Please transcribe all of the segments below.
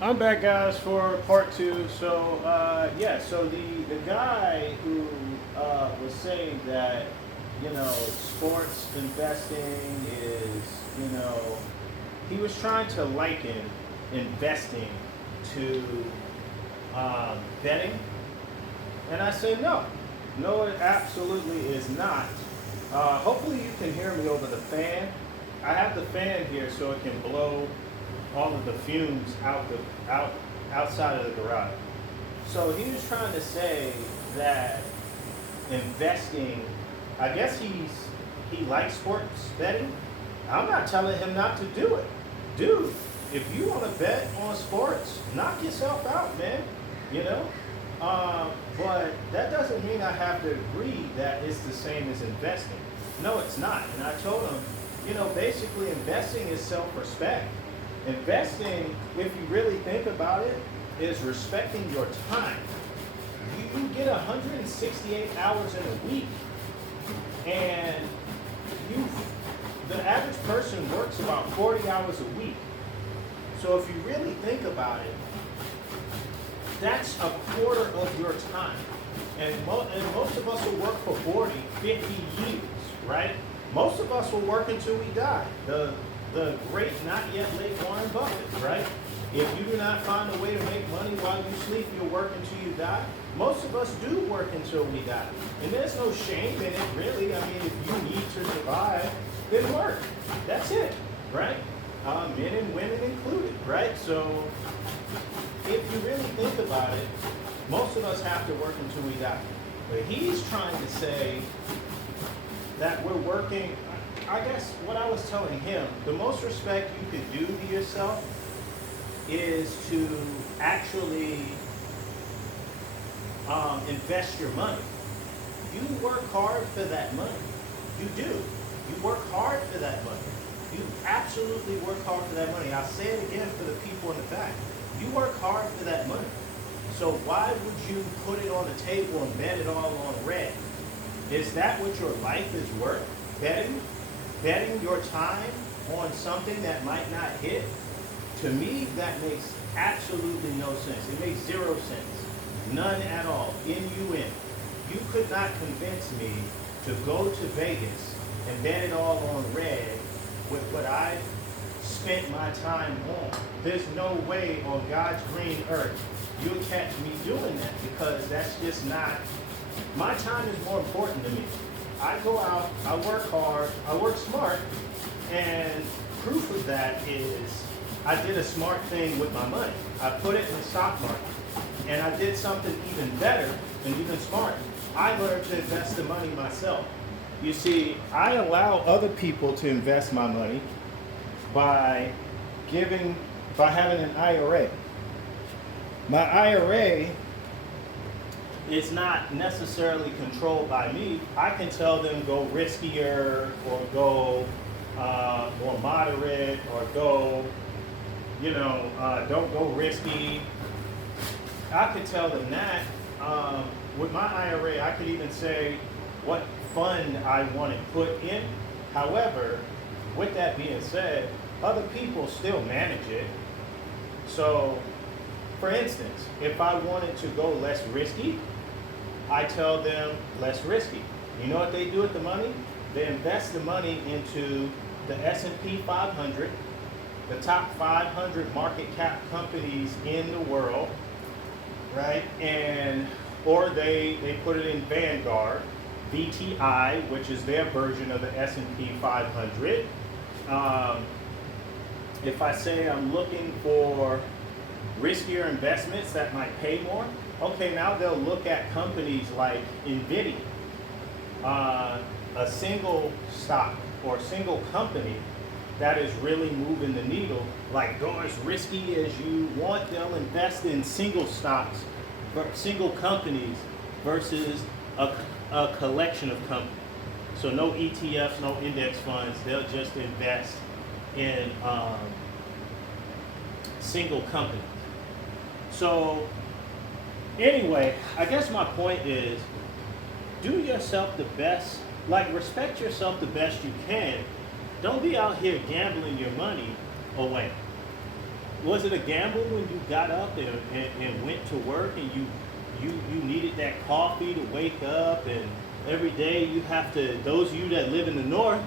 I'm back, guys, for part two. So, so the guy who was saying that, sports investing is, you know, he was trying to liken investing to betting. And I say, no, it absolutely is not. Hopefully, you can hear me over the fan. I have the fan here so it can blow all of the fumes outside of the garage. So he was trying to say that investing, I guess he likes sports betting. I'm not telling him not to do it. Dude, if you want to bet on sports, knock yourself out, man. You know? But that doesn't mean I have to agree that it's the same as investing. No, it's not. And I told him, basically investing is self-respect. Investing, if you really think about it, is respecting your time. You get 168 hours in a week, and you, the average person works about 40 hours a week. So if you really think about it, that's a quarter of your time. And most of us will work for 40, 50 years, right? Most of us will work until we die. The great not yet late Warren Buffett, right? If you do not find a way to make money while you sleep, you'll work until you die. Most of us do work until we die. And there's no shame in it, really. I mean, if you need to survive, then work. That's it, right? Men and women included, right? So if you really think about it, most of us have to work until we die. But he's trying to say that we're working. I guess what I was telling him, the most respect you could do to yourself is to actually invest your money. You work hard for that money. You do. You work hard for that money. You absolutely work hard for that money. I'll say it again for the people in the back. You work hard for that money. So why would you put it on the table and bet it all on red? Is that what your life is worth? Betting your time on something that might not hit? To me, that makes absolutely no sense. It makes zero sense. None at all. N-U-N. You could not convince me to go to Vegas and bet it all on red with what I spent my time on. There's no way on God's green earth you'll catch me doing that, because that's just not, my time is more important to me. I go out, I work hard, I work smart, and proof of that is I did a smart thing with my money. I put it in the stock market, and I did something even better and even smarter. I learned to invest the money myself. You see, I allow other people to invest my money by having an IRA. My IRA is not necessarily controlled by me. I can tell them go riskier or go more moderate or go, don't go risky. I could tell them that. With my IRA, I could even say what fund I want to put in. However, with that being said, other people still manage it. So, for instance, if I wanted to go less risky, I tell them less risky. You know what they do with the money? They invest the money into the S&P 500, the top 500 market cap companies in the world, right? Or they put it in Vanguard, VTI, which is their version of the S&P 500. If I say I'm looking for riskier investments that might pay more, okay, now they'll look at companies like NVIDIA, a single stock or single company that is really moving the needle. Like, go as risky as you want. They'll invest in single stocks, single companies versus a collection of companies. So no ETFs, no index funds. They'll just invest in single companies. So anyway, I guess my point is, do yourself the best, respect yourself the best you can. Don't be out here gambling your money away. Was it a gamble when you got up and went to work and you needed that coffee to wake up, and every day you have to, those of you that live in the north,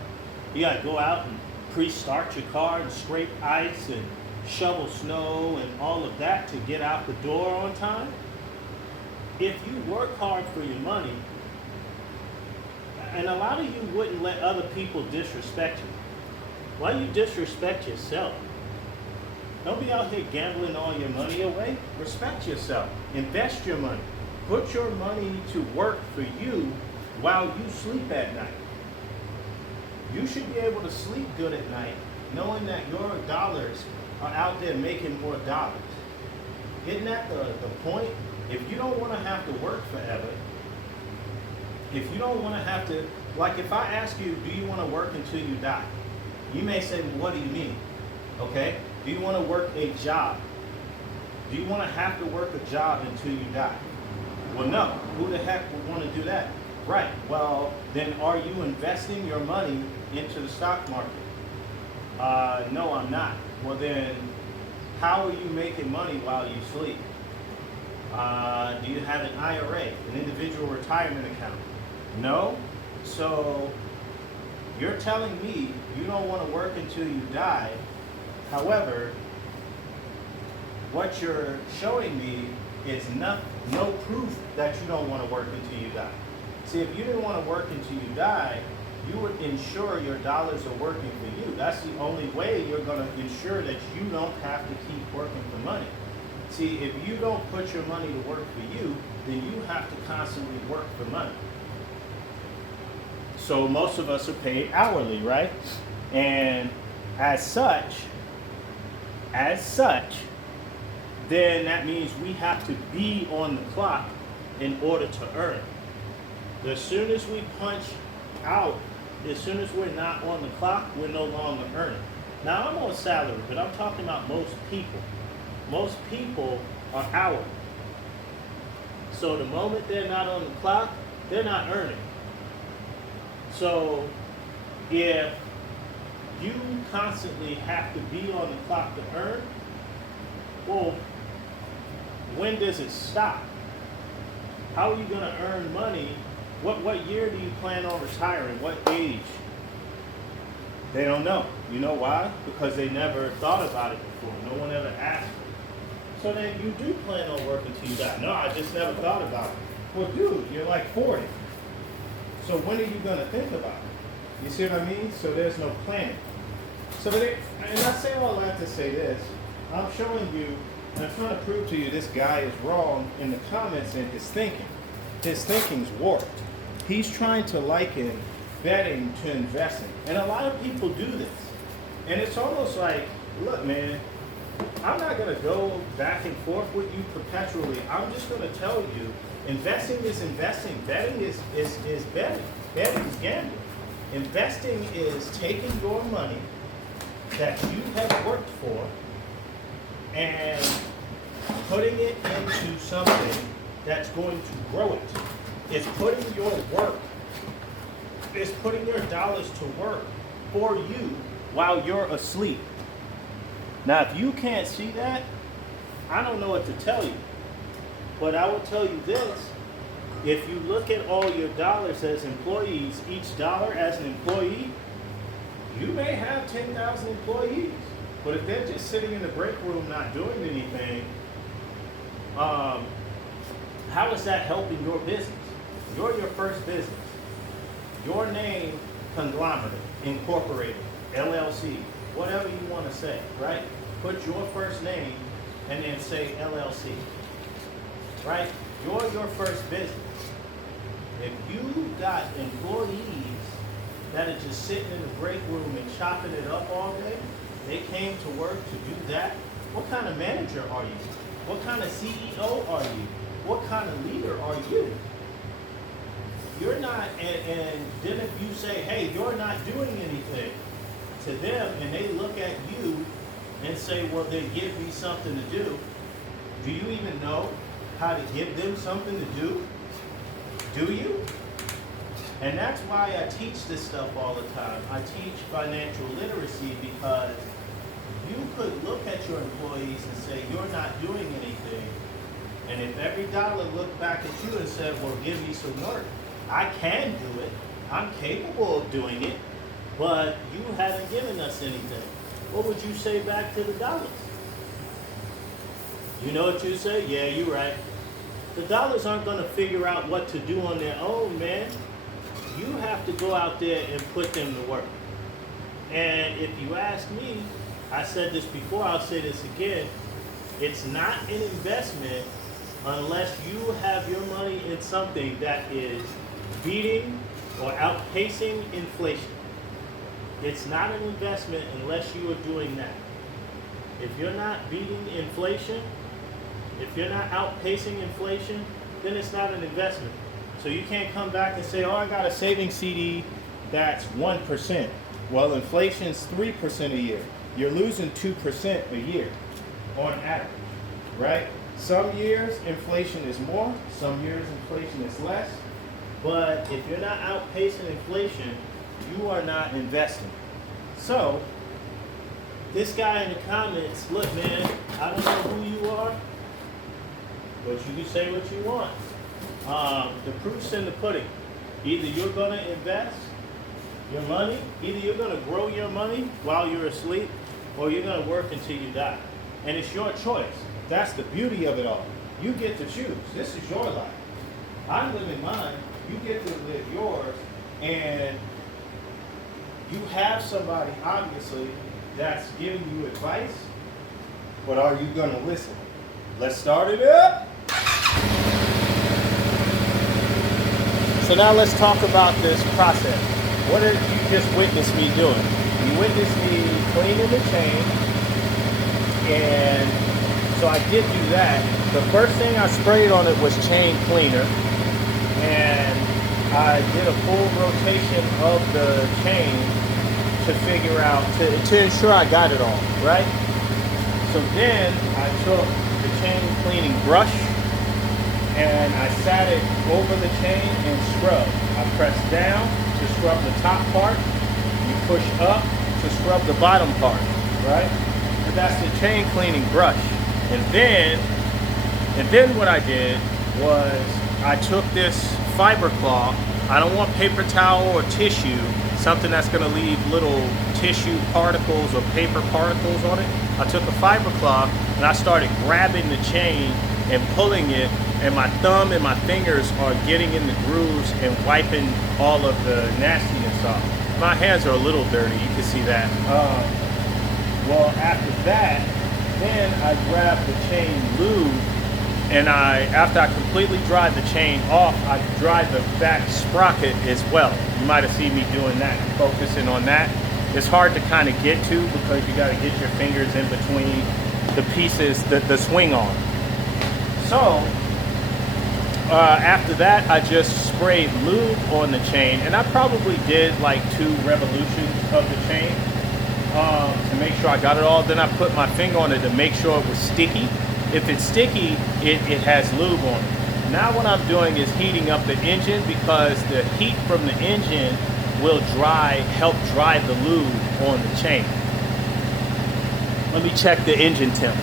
you got to go out and pre-start your car and scrape ice and shovel snow and all of that to get out the door on time? If you work hard for your money, and a lot of you wouldn't let other people disrespect you. Why you disrespect yourself? Don't be out here gambling all your money away. Respect yourself. Invest your money. Put your money to work for you while you sleep at night. You should be able to sleep good at night knowing that your dollars are out there making more dollars. Isn't that the point? If you don't want to have to work forever, if you don't want to have to, like if I ask you, do you want to work until you die? You may say, well, what do you mean? Okay? Do you want to work a job? Do you want to have to work a job until you die? Well, no. Who the heck would want to do that? Right. Well, then are you investing your money into the stock market? No, I'm not. Well, then how are you making money while you sleep? Do you have an IRA, an individual retirement account? No. So you're telling me you don't want to work until you die. However, what you're showing me is no proof that you don't want to work until you die. See, if you didn't want to work until you die, you would ensure your dollars are working for you. That's the only way you're going to ensure that you don't have to keep working for money. See, if you don't put your money to work for you, then you have to constantly work for money. So most of us are paid hourly, right? And as such, then that means we have to be on the clock in order to earn. As soon as we punch out, as soon as we're not on the clock, we're no longer earning. Now, I'm on salary, but I'm talking about most people. Most people are hourly. So the moment they're not on the clock, they're not earning. So if you constantly have to be on the clock to earn, well, when does it stop? How are you going to earn money? What year do you plan on retiring? What age? They don't know. You know why? Because they never thought about it before. No one ever asked them. So then you do plan on working till you die. No, I just never thought about it. Well, dude, you're like 40. So when are you going to think about it? You see what I mean? So there's no planning. So and I say all that to say this. I'm showing you, I'm trying to prove to you this guy is wrong in the comments in his thinking. His thinking's warped. He's trying to liken betting to investing. And a lot of people do this. And it's almost like, look, man, I'm not going to go back and forth with you perpetually. I'm just going to tell you, investing is investing. Betting is betting. Betting is gambling. Investing is taking your money that you have worked for and putting it into something that's going to grow it. It's putting your work, it's putting your dollars to work for you while you're asleep. Now, if you can't see that, I don't know what to tell you. But I will tell you this. If you look at all your dollars as employees, each dollar as an employee, you may have 10,000 employees. But if they're just sitting in the break room not doing anything, how is that helping your business? You're your first business. Your name, conglomerate, incorporated, LLC, whatever you want to say, right? Put your first name and then say LLC, right? You're your first business. If you got employees that are just sitting in the break room and chopping it up all day, they came to work to do that, what kind of manager are you? What kind of CEO are you? What kind of leader are you? You're not, and then if you say, hey, you're not doing anything to them, and they look at you and say, well, then give me something to do you even know how to give them something to do? Do you? And that's why I teach this stuff all the time. I teach financial literacy because you could look at your employees and say, you're not doing anything, and if every dollar looked back at you and said, well, give me some work, I can do it, I'm capable of doing it, but you haven't given us anything, what would you say back to the dollars? You know what you say? Yeah, you're right. The dollars aren't going to figure out what to do on their own, man. You have to go out there and put them to work. And if you ask me, I said this before, I'll say this again, it's not an investment unless you have your money in something that is beating or outpacing inflation. It's not an investment unless you are doing that. If you're not beating inflation, if you're not outpacing inflation, then it's not an investment. So you can't come back and say, oh, I got a savings CD that's 1%. Well, inflation's 3% a year. You're losing 2% a year on average, right? Some years inflation is more, some years inflation is less. But if you're not outpacing inflation, you are not investing. So, this guy in the comments, look man, I don't know who you are, but you can say what you want. The proof's in the pudding. Either you're going to invest your money, either you're going to grow your money while you're asleep, or you're going to work until you die. And it's your choice. That's the beauty of it all. You get to choose. This is your life. I'm living mine. You get to live yours. And you have somebody, obviously, that's giving you advice, but are you going to listen? Let's start it up. So now let's talk about this process. What did you just witness me doing? You witnessed me cleaning the chain, and so I did do that. The first thing I sprayed on it was chain cleaner, and I did a full rotation of the chain to figure out, to ensure I got it all, right? So then I took the chain cleaning brush and I sat it over the chain and scrubbed. I pressed down to scrub the top part. You push up to scrub the bottom part, right? So that's the chain cleaning brush. And then what I did was I took this fiber cloth. I don't want paper towel or tissue, something that's going to leave little tissue particles or paper particles on it. I took a fiber cloth and I started grabbing the chain and pulling it, and my thumb and my fingers are getting in the grooves and wiping all of the nastiness off. My hands are a little dirty, you can see that. Well, after that, then I grabbed the chain lube, and after I completely dried the chain off, I dried the back sprocket as well. You might have seen me doing that, focusing on that. It's hard to kind of get to because you got to get your fingers in between the pieces, the swing arm. So, after that, I just sprayed lube on the chain, and I probably did like 2 revolutions of the chain to make sure I got it all. Then I put my finger on it to make sure it was sticky. If it's sticky, it has lube on it. Now what I'm doing is heating up the engine, because the heat from the engine will help dry the lube on the chain. Let me check the engine temp.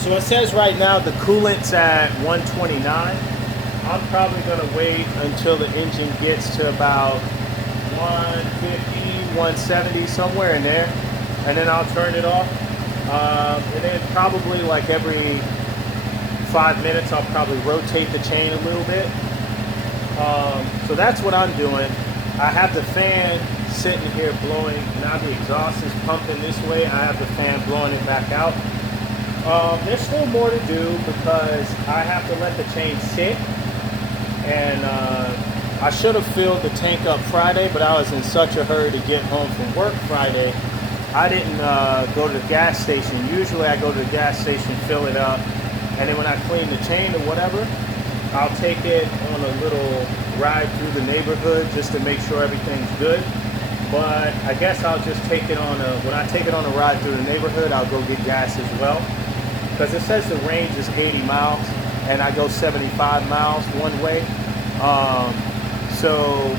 So it says right now the coolant's at 129. I'm probably going to wait until the engine gets to about 150, 170, somewhere in there, and then I'll turn it off. And then probably like every 5 minutes, I'll probably rotate the chain a little bit. So that's what I'm doing. I have the fan sitting here blowing. Now the exhaust is pumping this way. I have the fan blowing it back out. There's still more to do because I have to let the chain sit. And I should have filled the tank up Friday, but I was in such a hurry to get home from work Friday. I didn't go to the gas station. Usually I go to the gas station, fill it up, and then when I clean the chain or whatever, I'll take it on a little ride through the neighborhood just to make sure everything's good. But I guess I'll just take it on when I take it on a ride through the neighborhood, I'll go get gas as well. Because it says the range is 80 miles. and I go 75 miles one way. So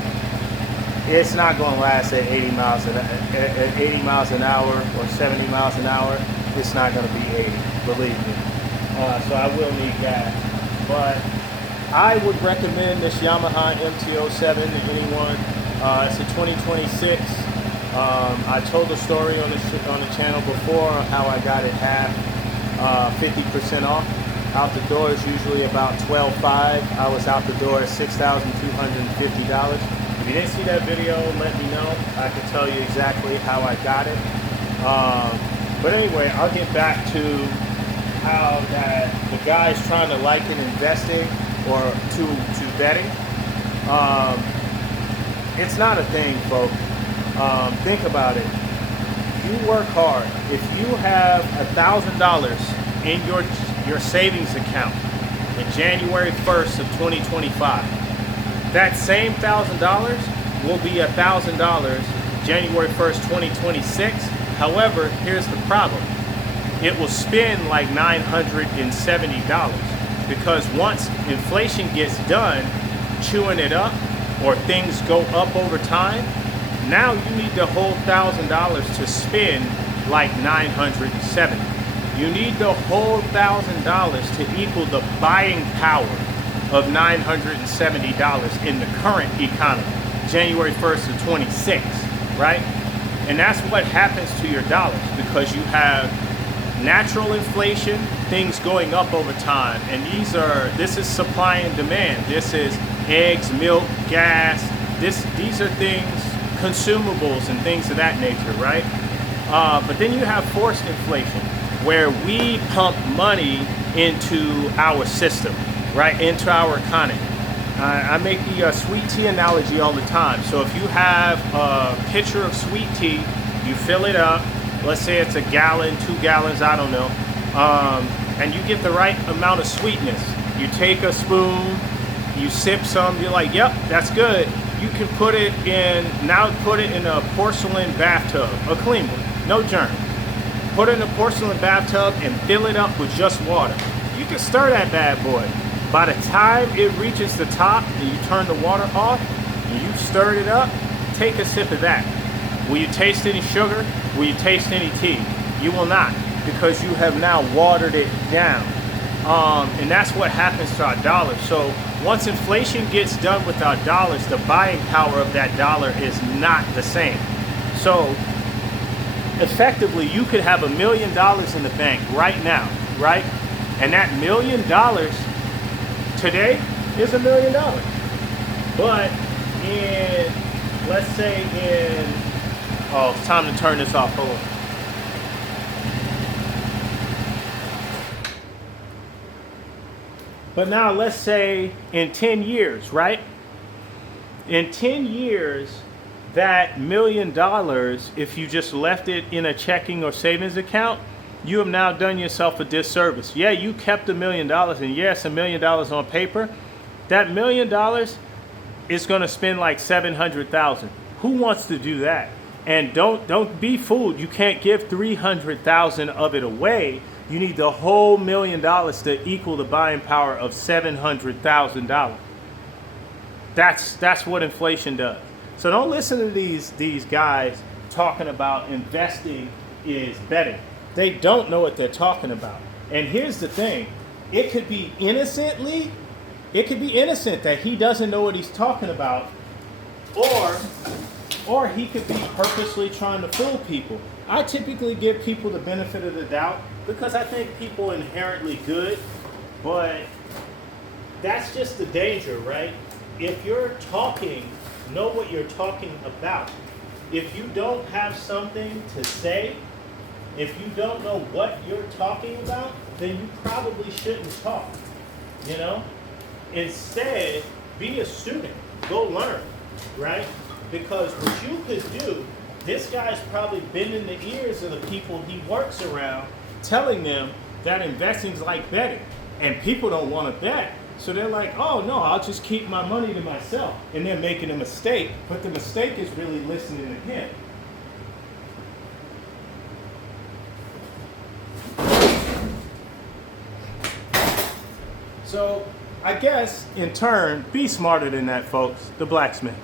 it's not going to last at 80 miles at 80 miles an hour or 70 miles an hour. It's not going to be 80, believe me. So I will need gas. But I would recommend this Yamaha MT-07 to anyone. It's a 2026. I told the story on the channel before how I got it half, 50% off. Out the door is usually about $12,500. I was out the door at $6,250. If you didn't see that video, let me know. I can tell you exactly how I got it. But anyway, I'll get back to how that the guy's trying to liken investing or to betting. It's not a thing, folks. Think about it. You work hard. If you have $1,000 in your savings account in January 1st of 2025, that same $1,000 will be $1,000 January 1st, 2026. However, here's the problem. It will spend like $970 because once inflation gets done chewing it up or things go up over time, now you need the whole $1,000 to spend like $970. You need the whole $1,000 to equal the buying power of $970 in the current economy, January 1st of 26, right? And that's what happens to your dollars because you have natural inflation, things going up over time. And this is supply and demand. This is eggs, milk, gas. These are things, consumables and things of that nature, right? But then you have forced inflation where we pump money into our system, right? Into our economy. I make the sweet tea analogy all the time. So if you have a pitcher of sweet tea, you fill it up, let's say it's a gallon, 2 gallons, I don't know, and you get the right amount of sweetness. You take a spoon, you sip some, you're like, yep, that's good. You can put it in a porcelain bathtub, a clean one, no germs. Put it in a porcelain bathtub and fill it up with just water. You can stir that bad boy. By the time it reaches the top and you turn the water off, and you've stirred it up, take a sip of that. Will you taste any sugar? Will you taste any tea? You will not, because you have now watered it down. And that's what happens to our dollars. So once inflation gets done with our dollars, the buying power of that dollar is not the same. So effectively, you could have $1 million in the bank right now, right? And that $1 million today is $1 million. But let's say it's time to turn this off. Hold on. But now let's say in 10 years, right? In 10 years, that $1 million, if you just left it in a checking or savings account, you have now done yourself a disservice. Yeah, you kept $1 million, and yes, $1 million on paper. That $1 million is going to spend like $700,000. Who wants to do that? And don't be fooled. You can't give $300,000 of it away. You need the whole $1 million to equal the buying power of $700,000. That's what inflation does. So don't listen to these guys talking about investing is betting. They don't know what they're talking about. And here's the thing. It could be innocent that he doesn't know what he's talking about, or he could be purposely trying to fool people. I typically give people the benefit of the doubt because I think people are inherently good, but that's just the danger, right? If you're talking, know what you're talking about. If you don't have something to say, if you don't know what you're talking about, then you probably shouldn't talk, you know? Instead, be a student. Go learn, right? Because what you could do, this guy's probably bending the ears of the people he works around, telling them that investing's like betting. And people don't want to bet. So they're like, oh no, I'll just keep my money to myself. And they're making a mistake. But the mistake is really listening to him. So I guess in turn, be smarter than that, folks. The blacksmith.